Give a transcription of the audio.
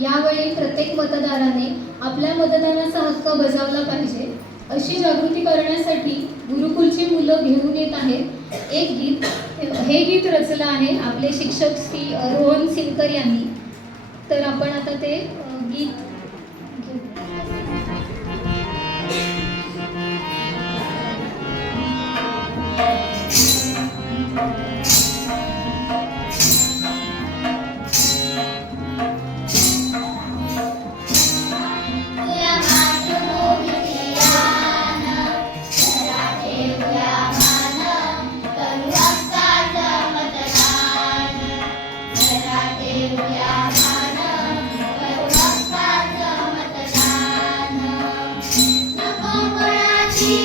यावेळी प्रत्येक मतदाराने आपल्या मतदानाचा हक्क बजावला पाहिजे. अशी जागृती करण्यासाठी गुरुकुलची मुलं घेऊन येत आहेत. एक गीत हे गीत रचलं आहे आपले शिक्षक श्री रोहन सिनकर यांनी. तर आपण आता ते गीत घेऊ. मतदान नको कोणाची